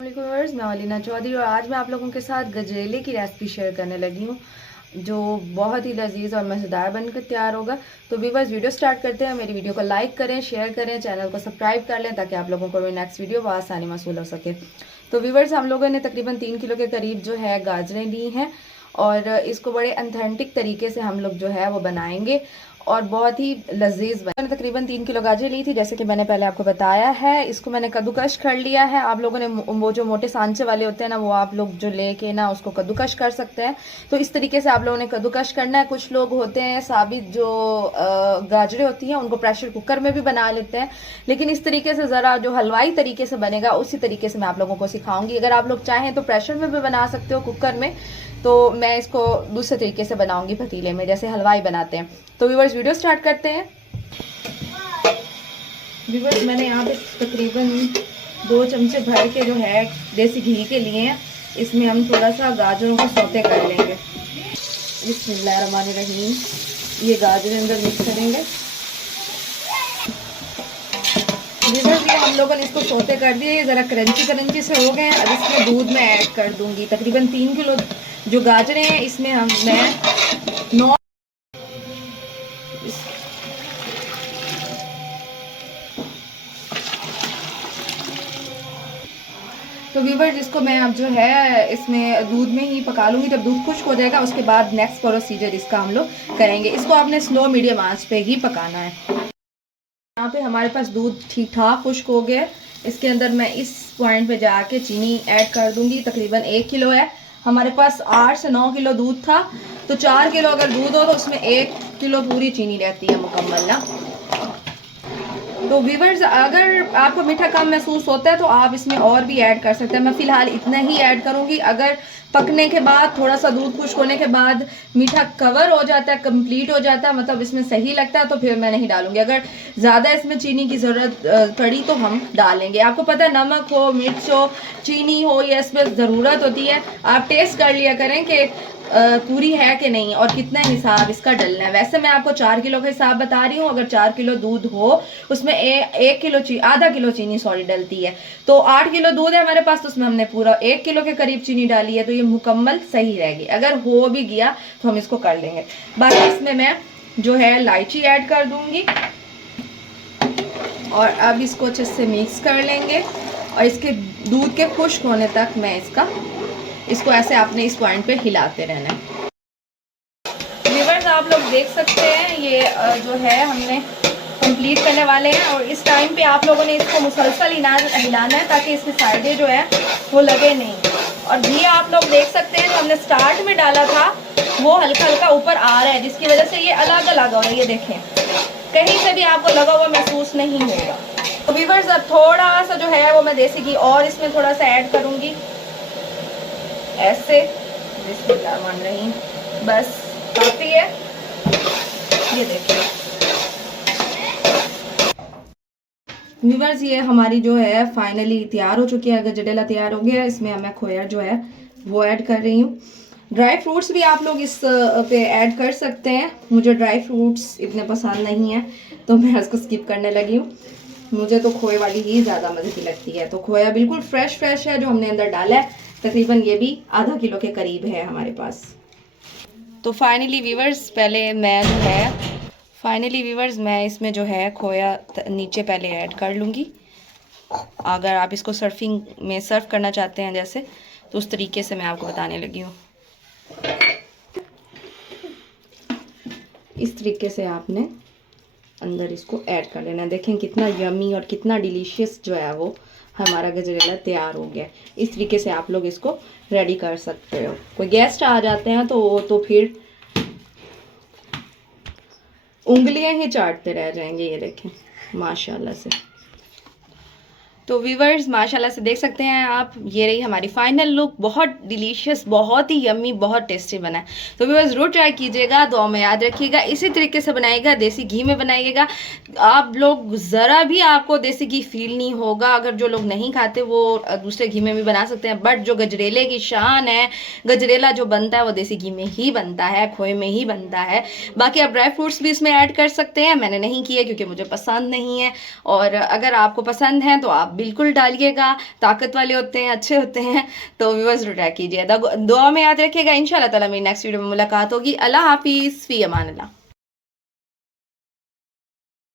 Viewers, मैं अलीना चौधरी और आज मैं आप लोगों के साथ गजरेले की रेसिपी शेयर करने लगी हूँ जो बहुत ही लजीज और मज़ेदार बनकर तैयार होगा। तो व्यूअर्स, वीडियो स्टार्ट करते हैं। मेरी वीडियो को लाइक करें, शेयर करें, चैनल को सब्सक्राइब कर लें ताकि आप लोगों को मेरी नेक्स्ट वीडियो आसानी मसूल हो सके। तो व्यूअर्स, हम लोगों ने तकरीबन 3 किलो के करीब जो है गाजरें ली हैं और इसको बड़े ऑथेंटिक तरीके से हम लोग जो है वो बनाएंगे और बहुत ही लजीज मैंने तकरीबन 3 किलो गाजर ली थी, जैसे कि मैंने पहले आपको बताया है। इसको मैंने कद्दूकश कर लिया है। आप लोगों ने वो जो मोटे सांचे वाले होते हैं ना, वो आप लोग जो लेके ना उसको कद्दूकश कर सकते हैं। तो इस तरीके से आप लोगों ने कद्दूकश करना है। कुछ लोग होते हैं साबित जो गाजरें होती हैं उनको प्रेशर कुकर में भी बना लेते हैं, लेकिन इस तरीके से ज़रा जो हलवाई तरीके से बनेगा उसी तरीके से मैं आप लोगों को सिखाऊंगी। अगर आप लोग चाहें तो प्रेशर में भी बना सकते हो, कुकर में, तो मैं इसको दूसरे तरीके से बनाऊंगी पतीले में, जैसे हलवाई बनाते हैं। तो व्यूअर्स, वीडियो स्टार्ट करते हैं। व्यूअर्स, मैंने यहाँ पे तकरीबन 2 चमचे भर के जो है देसी घी के लिए हैं। इसमें हम थोड़ा सा गाजरों को सौते कर लेंगे। बिस्मिल्लाहिर्रहमानिर्रहीम। ये गाजर अंदर मिक्स करेंगे। व्यूअर्स, ये हम लोगों ने इसको सौते कर दिए, ये ज़रा क्रंची क्रंची से हो गए। अब इसमें दूध में ऐड कर दूंगी। तकरीबन 3 किलो जो गाजरें हैं इसमें मैं 9 तो व्यूअर्स, इसको मैं अब जो है इसमें दूध में ही पका लूँगी। जब दूध खुश्क हो जाएगा उसके बाद नेक्स्ट प्रोसीजर इसका हम लोग करेंगे। इसको आपने स्लो मीडियम आंच पे ही पकाना है। यहाँ पे हमारे पास दूध ठीक ठाक खुश्क हो गया। इसके अंदर मैं इस पॉइंट पे जाके चीनी ऐड कर दूंगी। तकरीबन 1 किलो है हमारे पास। 8 से 9 किलो दूध था, तो 4 किलो अगर दूध हो तो उसमें 1 किलो पूरी चीनी रहती है मुकम्मल ना। तो व्यूअर्स, अगर आपको मीठा कम महसूस होता है तो आप इसमें और भी ऐड कर सकते हैं। मैं फ़िलहाल इतना ही ऐड करूँगी। अगर पकने के बाद थोड़ा सा दूध खुश्क होने के बाद मीठा कवर हो जाता है, कंप्लीट हो जाता है, मतलब इसमें सही लगता है, तो फिर मैं नहीं डालूंगी। अगर ज़्यादा इसमें चीनी की ज़रूरत पड़ी तो हम डालेंगे। आपको पता है, नमक हो, मिर्च हो, चीनी हो, ये इसमें ज़रूरत होती है। आप टेस्ट कर लिया करें कि पूरी है कि नहीं और कितना हिसाब इसका डलना है। वैसे मैं आपको 4 किलो का हिसाब बता रही हूँ। अगर 4 किलो दूध हो उसमें 1 किलो आधा किलो चीनी डलती है। तो 8 किलो दूध है हमारे पास, तो उसमें हमने पूरा 1 किलो के करीब चीनी डाली है, तो ये मुकम्मल सही रहेगी। अगर हो भी गया तो हम इसको कर लेंगे। बाकी इसमें मैं जो है इलायची ऐड कर दूंगी और अब इसको अच्छे से मिक्स कर लेंगे और इसके दूध के खुश्क होने तक मैं इसको ऐसे आपने इस पॉइंट पे हिलाते रहना है। व्यूअर्स, आप लोग देख सकते हैं ये जो है हमने कंप्लीट करने वाले हैं और इस टाइम पे आप लोगों ने इसको मुसलसल हिलाना है ताकि इसकी साइडें जो है वो लगे नहीं। और घी आप लोग देख सकते हैं जो हमने स्टार्ट में डाला था वो हल्का हल्का ऊपर आ रहा है, जिसकी वजह से ये अलग अलग हो रहा है। ये देखें, कहीं से भी आपको लगा हुआ महसूस नहीं होगा। तो व्यूअर्स, अब थोड़ा सा जो है वो मैं देसी घी और इसमें थोड़ा सा ऐड करूँगी ऐसे। बिस्मिल्लाहिर्रहमानिर्रहीम। बस काफी है। ये देखिए व्यूअर्स, ये हमारी जो है फाइनली तैयार हो चुकी है। गजरेला तैयार हो गया है। इसमें मैं खोया जो है वो ऐड कर रही हूँ। ड्राई फ्रूट्स भी आप लोग इस पे ऐड कर सकते हैं। मुझे ड्राई फ्रूट्स इतने पसंद नहीं है तो मैं उसको स्किप करने लगी हूँ। मुझे तो खोए वाली ही ज़्यादा मज़े की लगती है। तो खोया बिल्कुल फ्रेश है जो हमने अंदर डाला है। तकरीबन ये भी आधा किलो के करीब है हमारे पास। तो फाइनली व्यूअर्स, मैं इसमें जो है खोया नीचे पहले ऐड कर लूँगी। अगर आप इसको सर्विंग में सर्व करना चाहते हैं जैसे, तो उस तरीके से मैं आपको बताने लगी हूँ। इस तरीके से आपने अंदर इसको ऐड कर लेना। देखें कितना यमी और कितना डिलीशियस जो है वो हमारा गजरेला तैयार हो गया। इस तरीके से आप लोग इसको रेडी कर सकते हो। कोई गेस्ट आ जाते हैं तो फिर उंगलियां ही चाटते रह जाएंगे। ये देखें माशाल्लाह से। तो व्यूअर्स, माशाल्लाह से देख सकते हैं आप, ये रही हमारी फाइनल लुक। बहुत डिलीशियस, बहुत ही यम्मी, बहुत टेस्टी बना है। तो व्यूअर्स, ज़रूर ट्राई कीजिएगा, दुआ में याद रखिएगा। इसी तरीके से बनाइएगा, देसी घी में बनाइएगा। आप लोग ज़रा भी आपको देसी घी फील नहीं होगा। अगर जो लोग नहीं खाते वो दूसरे घी में भी बना सकते हैं, बट जो गजरेले की शान है, गजरेला जो बनता है वो देसी घी में ही बनता है, खोए में ही बनता है। बाकी आप ड्राई फ्रूट्स भी इसमें ऐड कर सकते हैं। मैंने नहीं किए क्योंकि मुझे पसंद नहीं है, और अगर आपको पसंद है तो आप बिल्कुल डालिएगा, ताकत वाले होते हैं, अच्छे होते हैं। तो व्यूअर्स ट्राई कीजिए। दुआ में याद रखिएगा। इंशाल्लाह ताला मेरी नेक्स्ट वीडियो में मुलाकात होगी। अल्लाह हाफ़िज़, फ़ी अमान अल्लाह।